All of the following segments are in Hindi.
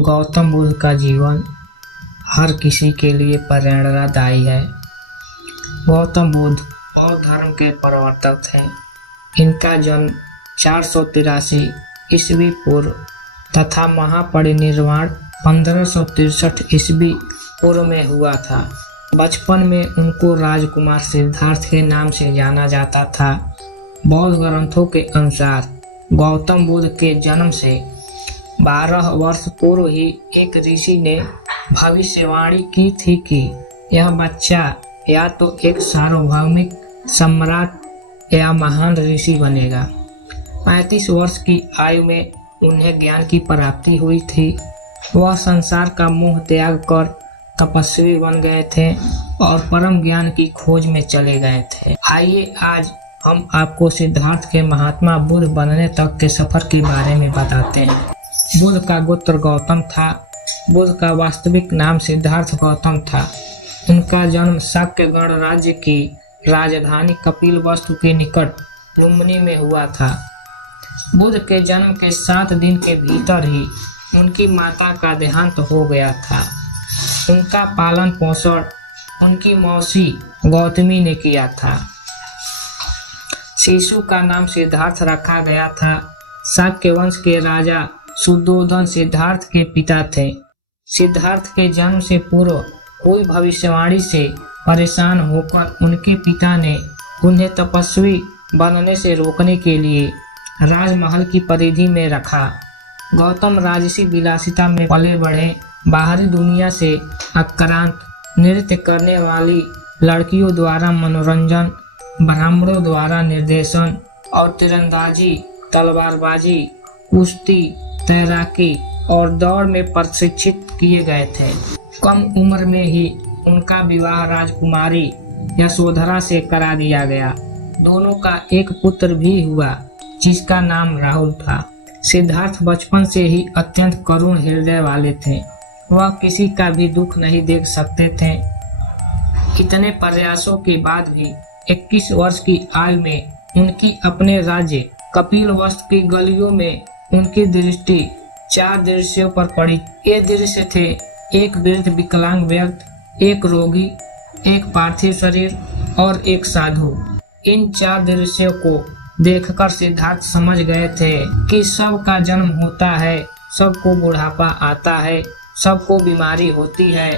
गौतम बुद्ध का जीवन हर किसी के लिए प्रेरणादायी है। गौतम बुद्ध बौद्ध धर्म के प्रवर्तक थे। इनका जन्म 483 ईस्वी पूर्व तथा महापरिनिर्वाण 1563 ईस्वी पूर्व में हुआ था। बचपन में उनको राजकुमार सिद्धार्थ के नाम से जाना जाता था। बौद्ध ग्रंथों के अनुसार गौतम बुद्ध के जन्म से 12 वर्ष पूर्व ही एक ऋषि ने भविष्यवाणी की थी कि यह बच्चा या तो एक सार्वभौमिक सम्राट या महान ऋषि बनेगा। 35 वर्ष की आयु में उन्हें ज्ञान की प्राप्ति हुई थी। वह संसार का मोह त्याग कर तपस्वी बन गए थे और परम ज्ञान की खोज में चले गए थे। आइए आज हम आपको सिद्धार्थ के महात्मा बुद्ध बनने तक के सफर के बारे में बताते हैं। बुद्ध का गोत्र गौतम था। बुद्ध का वास्तविक नाम सिद्धार्थ गौतम था। उनका जन्म शाक्य गणराज्य की राजधानी कपिलवस्तु के निकट लुम्बिनी में हुआ था। बुद्ध के जन्म के 7 दिन के भीतर ही उनकी माता का देहांत हो गया था। उनका पालन पोषण उनकी मौसी गौतमी ने किया था। शिशु का नाम सिद्धार्थ रखा गया था। शाक्य वंश के राजा शुद्धोधन सिद्धार्थ के पिता थे। सिद्धार्थ के जन्म से पूर्व हुई भविष्यवाणी से परेशान होकर उनके पिता ने उन्हें तपस्वी बनने से रोकने के लिए राजमहल की परिधि में रखा। गौतम राजसी विलासिता में पले बढ़े। बाहरी दुनिया से आक्रांत नृत्य करने वाली लड़कियों द्वारा मनोरंजन, ब्राह्मणों द्वारा निर्देशन और तीरंदाजी, तलवारबाजी, कुश्ती, तैराकी और दौड़ में प्रशिक्षित किए गए थे। कम उम्र में ही उनका विवाह राजकुमारी यशोधरा से करा दिया गया। दोनों का एक पुत्र भी हुआ जिसका नाम राहुल था। सिद्धार्थ बचपन से ही अत्यंत करुण हृदय वाले थे। वह किसी का भी दुख नहीं देख सकते थे। इतने प्रयासों के बाद भी 21 वर्ष की आयु में उनकी अपने राज्य कपिलवस्तु की गलियों में उनकी दृष्टि 4 दृश्यों पर पड़ी। ये दृश्य थे एक वृद्ध विकलांग व्यक्ति, एक रोगी, एक पार्थिव शरीर और एक साधु। इन 4 दृश्यों को देखकर सिद्धार्थ समझ गए थे कि सबका जन्म होता है, सबको बुढ़ापा आता है, सबको बीमारी होती है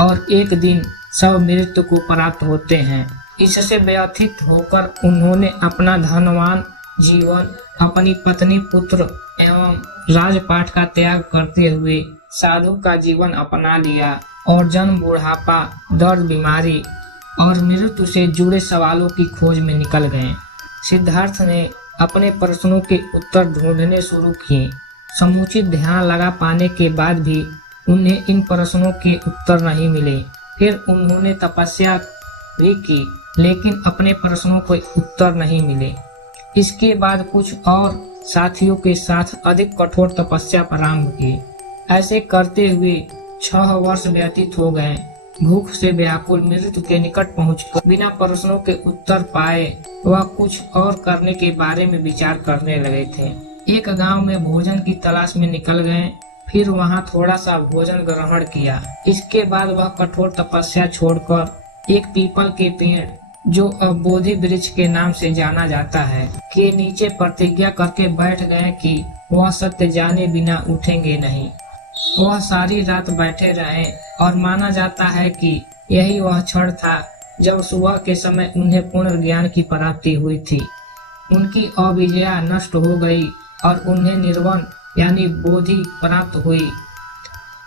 और एक दिन सब मृत्यु को प्राप्त होते हैं। इससे व्यथित होकर उन्होंने अपना धनवान जीवन, अपनी पत्नी, पुत्र एवं राजपाट का त्याग करते हुए साधु का जीवन अपना लिया और जन्म, बुढ़ापा, दर्द, बीमारी और मृत्यु से जुड़े सवालों की खोज में निकल गए। सिद्धार्थ ने अपने प्रश्नों के उत्तर ढूंढने शुरू किए। समुचित ध्यान लगा पाने के बाद भी उन्हें इन प्रश्नों के उत्तर नहीं मिले। फिर उन्होंने तपस्या भी की लेकिन अपने प्रश्नों के उत्तर नहीं मिले। इसके बाद कुछ और साथियों के साथ अधिक कठोर तपस्या प्रारंभ की। ऐसे करते हुए 6 वर्ष व्यतीत हो गए। भूख से व्याकुल मृत्यु के निकट पहुंचकर बिना प्रश्नों के उत्तर पाए वह कुछ और करने के बारे में विचार करने लगे थे। एक गांव में भोजन की तलाश में निकल गए। फिर वहां थोड़ा सा भोजन ग्रहण किया। इसके बाद वह कठोर तपस्या छोड़कर एक पीपल के पेड़, जो अब बोधि वृक्ष के नाम से जाना जाता है, के नीचे प्रतिज्ञा करके बैठ गए कि वह सत्य जाने बिना उठेंगे नहीं। वह सारी रात बैठे रहे और माना जाता है कि यही वह क्षण था जब सुबह के समय उन्हें पूर्ण ज्ञान की प्राप्ति हुई थी। उनकी अविद्या नष्ट हो गई और उन्हें निर्वाण यानी बोधि प्राप्त हुई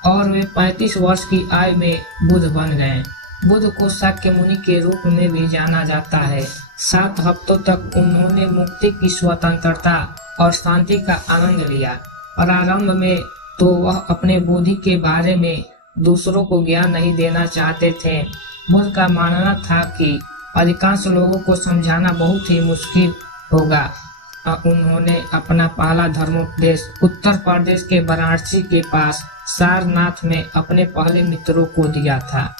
और वे 35 वर्ष की आयु में बुद्ध बन गए। बुद्ध को शाक्य मुनि के रूप में भी जाना जाता है। 7 हफ्तों तक उन्होंने मुक्ति की स्वतंत्रता और शांति का आनंद लिया। प्रारंभ में तो वह अपने बोधि के बारे में दूसरों को ज्ञान नहीं देना चाहते थे। बुद्ध का मानना था कि अधिकांश लोगों को समझाना बहुत ही मुश्किल होगा। उन्होंने अपना पहला धर्मोपदेश उत्तर प्रदेश के वाराणसी के पास सारनाथ में अपने पहले मित्रों को दिया था।